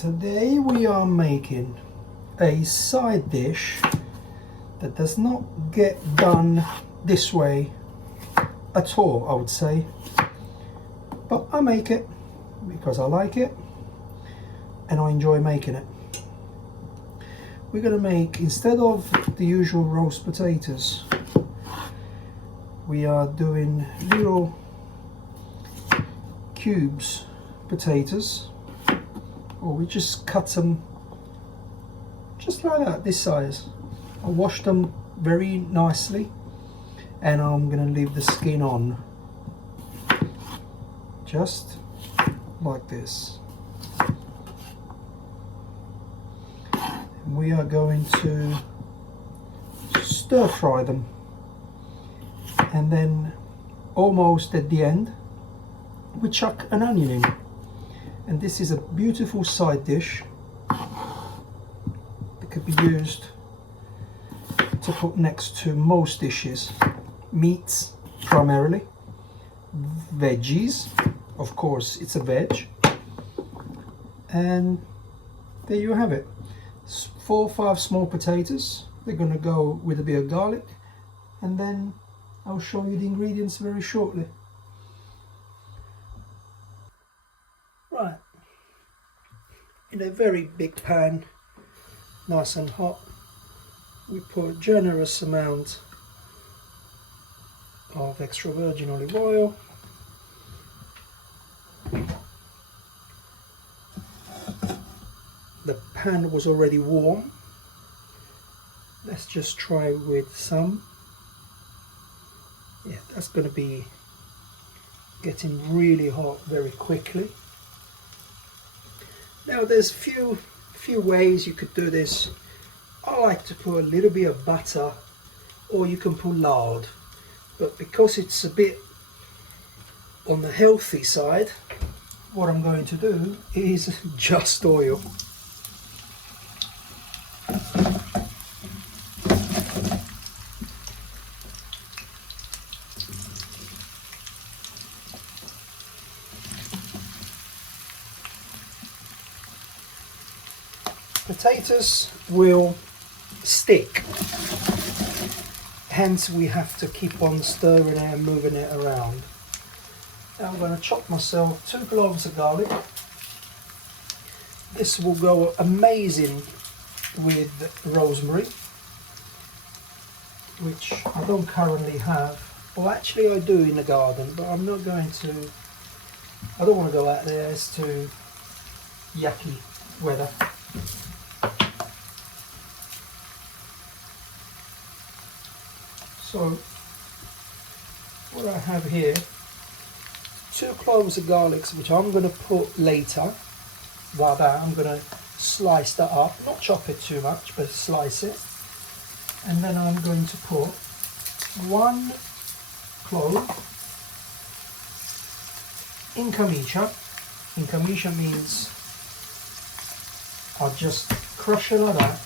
Today we are making a side dish that does not get done this way at all, I would say, but I make it because I like it and I enjoy making it. We're going to make, instead of the usual roast potatoes, we are doing little cubes potatoes, or we just cut them just like that, this size. I wash them very nicely and I'm going to leave the skin on just like this. We are going to stir fry them, and then almost at the end we chuck an onion in, and this is a beautiful side dish that could be used to put next to most dishes. Meats primarily, veggies, of course it's a veg, and there you have it. 4 or 5 small potatoes. They're going to go with a bit of garlic, and then I'll show you the ingredients very shortly. Right, in a very big pan, nice and hot, we put a generous amount of extra virgin olive oil. The pan was already warm. Let's just try with some. Yeah, that's going to be getting really hot very quickly. Now there's few ways you could do this. I like to put a little bit of butter, or you can put lard, but because it's a bit on the healthy side, what I'm going to do is just oil. Potatoes will stick, hence we have to keep on stirring it and moving it around. Now I'm going to chop myself 2 cloves of garlic. This will go amazing with rosemary, which I don't currently have. Well, actually I do in the garden, but I'm not going to. I don't want to go out there, it's too yucky weather. So what I have here, 2 cloves of garlic, which I'm going to put later. Rather, I'm going to slice that up, not chop it too much, but slice it. And then I'm going to put 1 clove in camicia. In camicia means I'll just crush it like that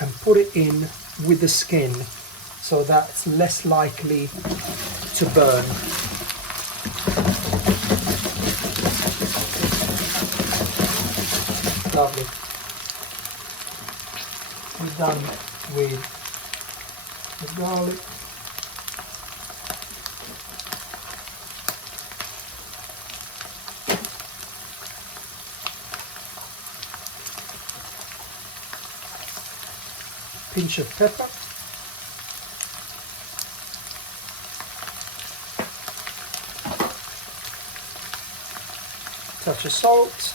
and put it in with the skin, so that's less likely to burn. Lovely. We're done with the garlic. Pinch of pepper. Touch of salt.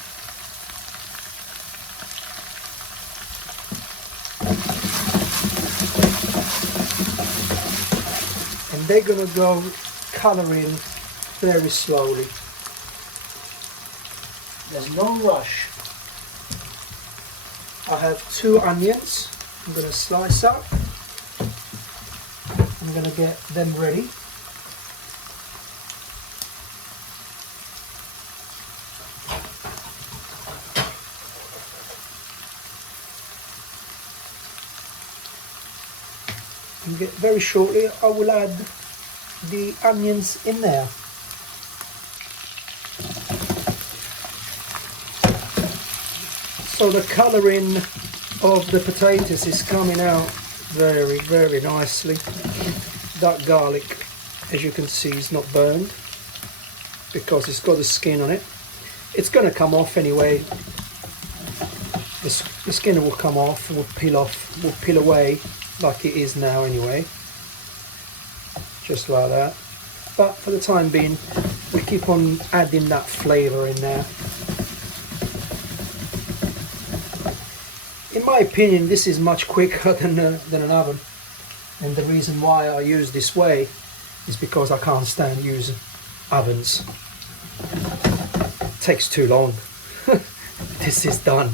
And they're going to go colouring very slowly. There's no rush. I have 2 onions. I'm going to slice up. I'm going to get them ready. And very shortly I will add the onions in there. So the colouring of the potatoes is coming out very, very nicely. That garlic, as you can see, is not burned because it's got the skin on it. It's going to come off anyway. The skin will come off, will peel away like it is now anyway. Just like that. But for the time being, we keep on adding that flavour in there. In my opinion, this is much quicker than an oven, and the reason why I use this way is because I can't stand using ovens. It takes too long. This is done.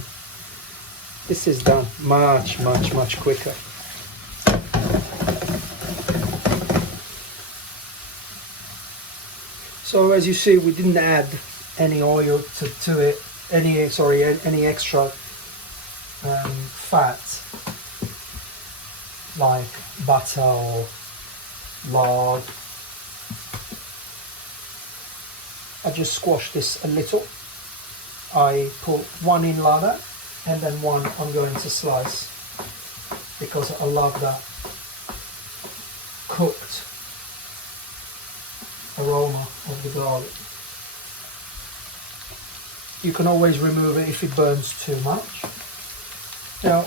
This is done much quicker. So as you see, we didn't add any oil to it, any extra fat like butter or lard. I just squashed this a little. I put one in like that, and then one I'm going to slice because I love that cooked aroma of the garlic. You can always remove it if it burns too much. Now,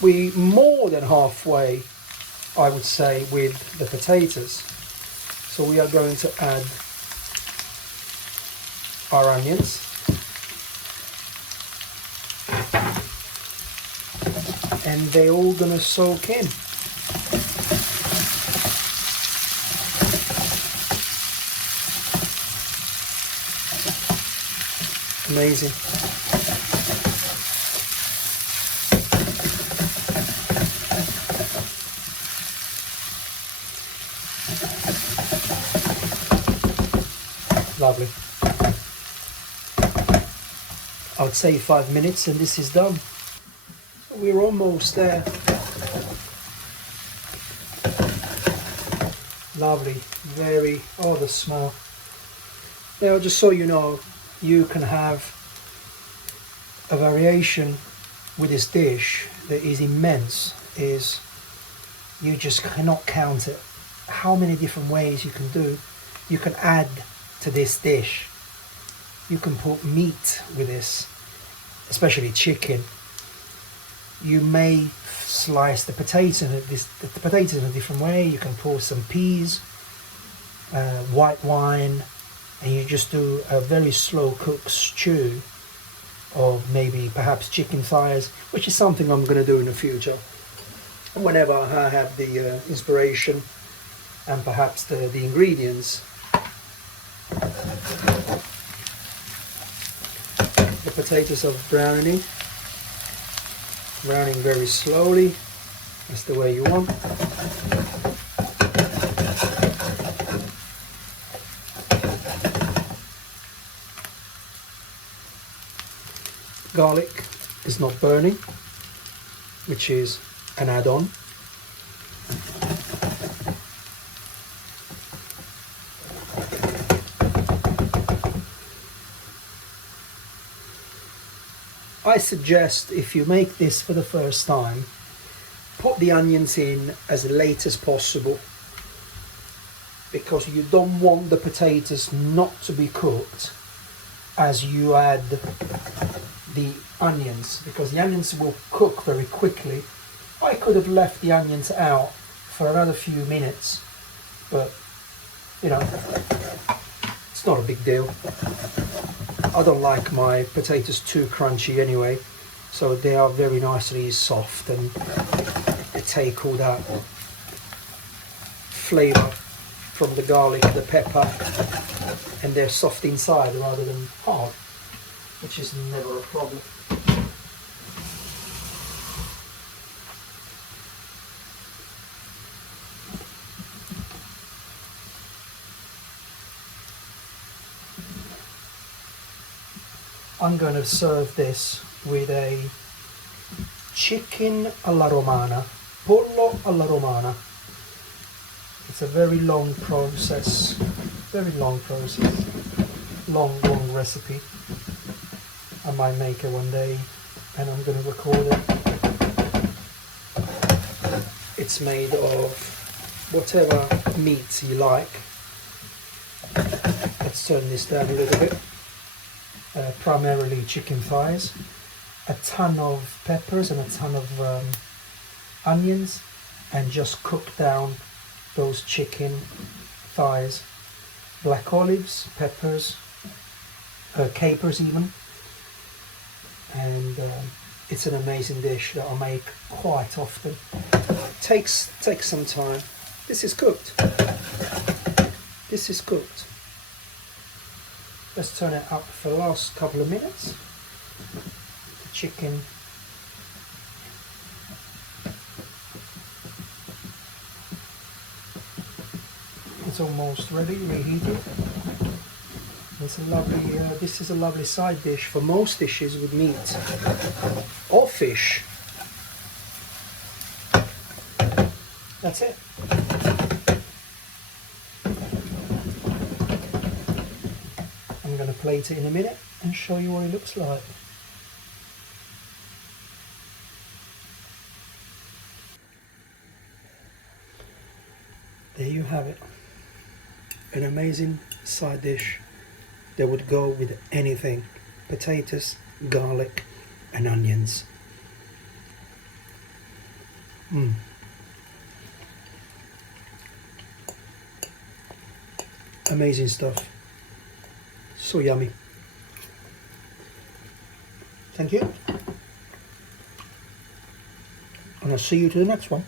we more than halfway, I would say, with the potatoes. So we are going to add our onions. And they're all going to soak in. Amazing. Lovely. I would say 5 minutes and this is done. We're almost there. Lovely, very, oh, the smell. Now, just so you know, you can have a variation with this dish that is immense. Is you just cannot count it. How many different ways you can do. You can add to this dish. You can put meat with this, especially chicken. You may slice the potatoes in a different way. You can pour some peas, white wine, and you just do a very slow cooked stew of maybe perhaps chicken thighs, which is something I'm going to do in the future whenever I have the inspiration and perhaps the ingredients. The potatoes are browning very slowly. That's the way you want. Garlic is not burning, which is an add-on. I suggest if you make this for the first time, put the onions in as late as possible, because you don't want the potatoes not to be cooked as you add the onions, because the onions will cook very quickly. I could have left the onions out for another few minutes, but you know, it's not a big deal. I don't like my potatoes too crunchy anyway, so they are very nicely soft and they take all that flavour from the garlic, the pepper, and they're soft inside rather than hard, which is never a problem. I'm going to serve this with a chicken alla romana, pollo alla romana. It's a very long process, long recipe. I might make it one day. and I'm going to record it. It's made of whatever meats you like. Let's turn this down a little bit. Primarily chicken thighs, a ton of peppers and a ton of onions, and just cook down those chicken thighs. Black olives, peppers, capers even, and it's an amazing dish that I make quite often. Takes some time. This is cooked. This is cooked. Let's turn it up for the last couple of minutes. The chicken is almost ready, reheated. It's a lovely. This is a lovely side dish for most dishes with meat or fish. That's it. I'm going to plate it in a minute and show you what it looks like. There you have it. An amazing side dish that would go with anything. Potatoes, garlic and onions. Amazing stuff. So yummy. Thank you. And I'll see you to the next one.